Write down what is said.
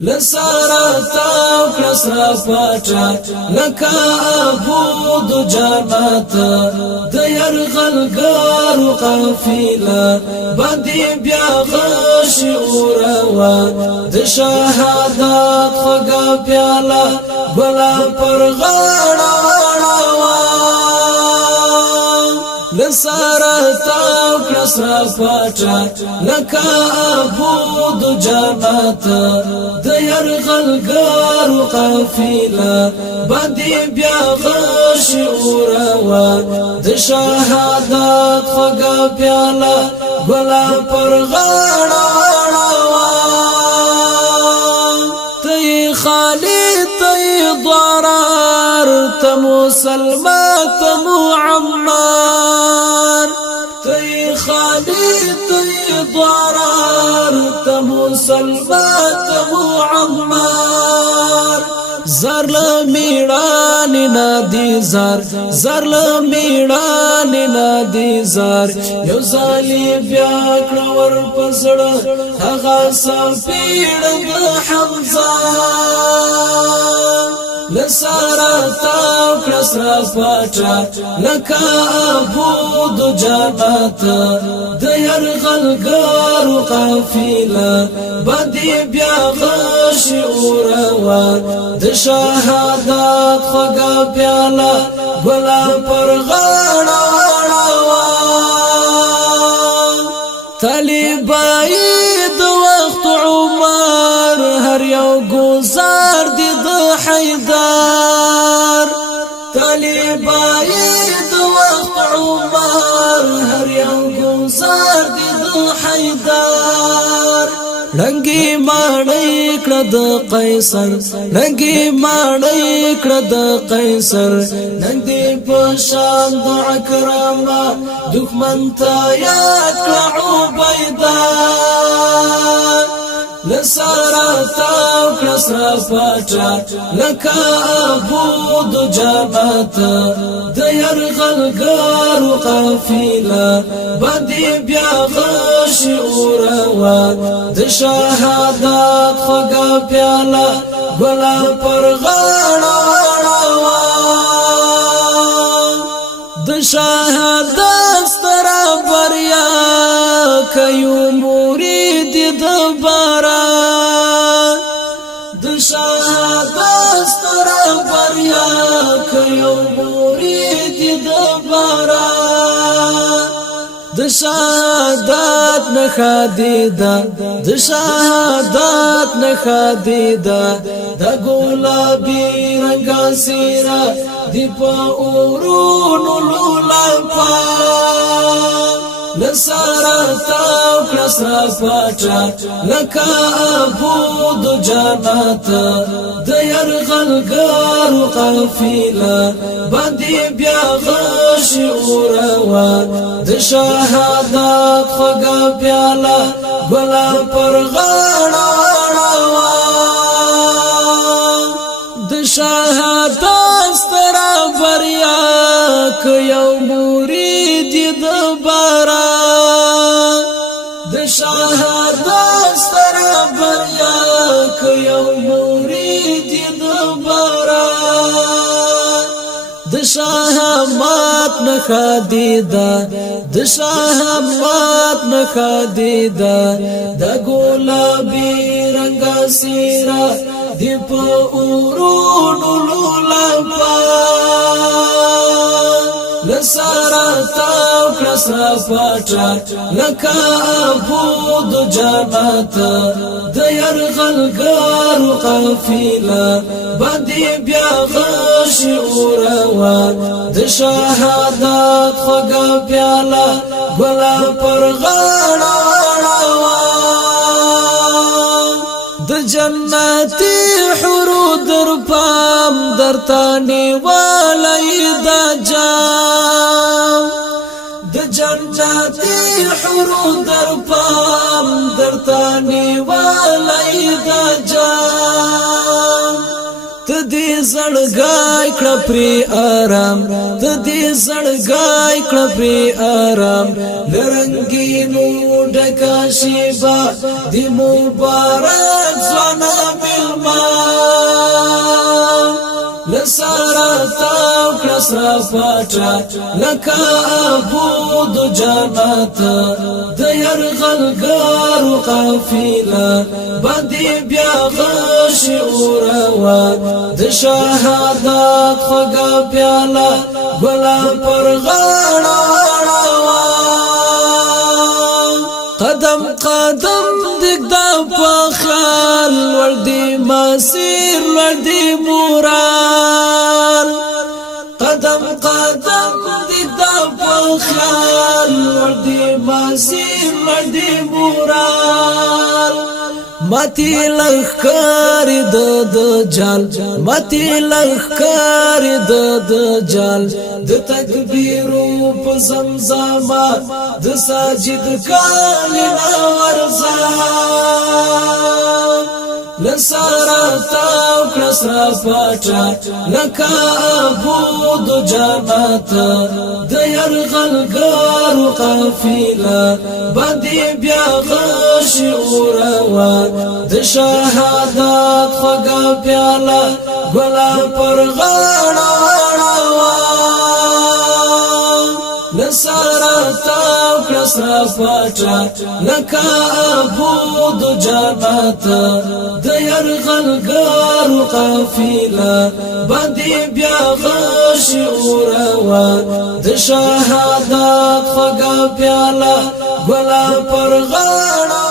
لسارا تاو کلسرا پاچا لکا ابود جانات د يرغلګارو قافله باندې بیا غش اوروا د شهادت خوګه پیاله بلا پر غاړه لسارا تاو کلسرا پاچا لکا ابود جانات د يرغلګارو قافله باندې بیا غش اوروا د شهادت خوګه پیاله بلا پر غاړه تی خالد تی ضرار مسلمان تمو عمار تی خالد تی ضرار مسلمان تمو عمار زر لمیړان نادي زر لمیړان نادي زار یو زالي بیا کړور پسړه هغه سپیړ حمزه لسارا تاو کلسرا پاچا لکا ابود جانات د يرغلګارو قافله باندې بیا غش اوروا د شهادت خوګه پیاله بلا پر غاړه طالبای د وخت عمر هر یو گزار دي د حیدر طالبای د وخت عمر هر یو گزار دي د حیدر رنگی ماڼۍ کړه د قیصر رنگی ماڼۍ کړه د قیصر نن دې په شان د اکرامه دښمن ته یاد کړه عبیده لسارا تاو کلسرا پاچا لکا ابود جانات د يرغلګارو قافله باندې بیا غش اوروا د شهادت خوګه پیاله بلا پر غاړه د شهادت ستر بریا کيو مرید د باران د شهادت ستر بریا کيو مرید د باران د شهادت نخادیدا د شهادت نخادیدا د ګلابي رنگ سیرا دی په اورونو لولپا لسارا تاو کلسرا پاچا لکا ابود جانات د يرغلګارو قافله باندې بیا غش اوروا د شهادت خوګه پیاله بلا پر غاړه د شهادت ستر بریا ک یو مرید د باران د شهادت ستر بریا ک یو مرید د باران د شهامت نخادیدا د شهامت نخادیدا د ګلابي رنگ سیرا دی په اورونو لولپا لسارا تاو کلسرا پاچا لکا ابود جانات د يرغلګارو قافله باندې بیا غش اوروا د شهادت خوګه پیاله بلا پر غاړه د جنتی حورو در پام درتانی والی دا جام د جنتی حورو در پام درتانی والی دا جام تدی زړګای کړه پری آرام تدی زړګای کړه پری آرام لرنګینو ډکا شیبا دی مبارک ځوانه سرا پاچا لکا عبود جانات د یرغلګارو قافله باندې بیا غش اوروا د شهادت خوږه پیاله ګلا پر غاړه قدم قدم دګدا په خیال ور دي مسیر ور دي مورال قدم قدم دګدا په خیال ور دي مسیر ور دي مورال ماتی لخکار د جال ماتی لخکار د جال د تکبیرو په زمزمه د ساجد کالینا ورزا لسارا تاو کسرا پاچا لکا عبود جانات د یرغلګارو قافله باندې بیا غش اوروا د شهادت خوږه پیاله ګلا پر غاړه لسارا تاو کسرا پاچا لکا عبود جانات د یرغلګارو قافله باندې بیا غش اوروا د شهادت خوږه پیاله ګلا پر غاړه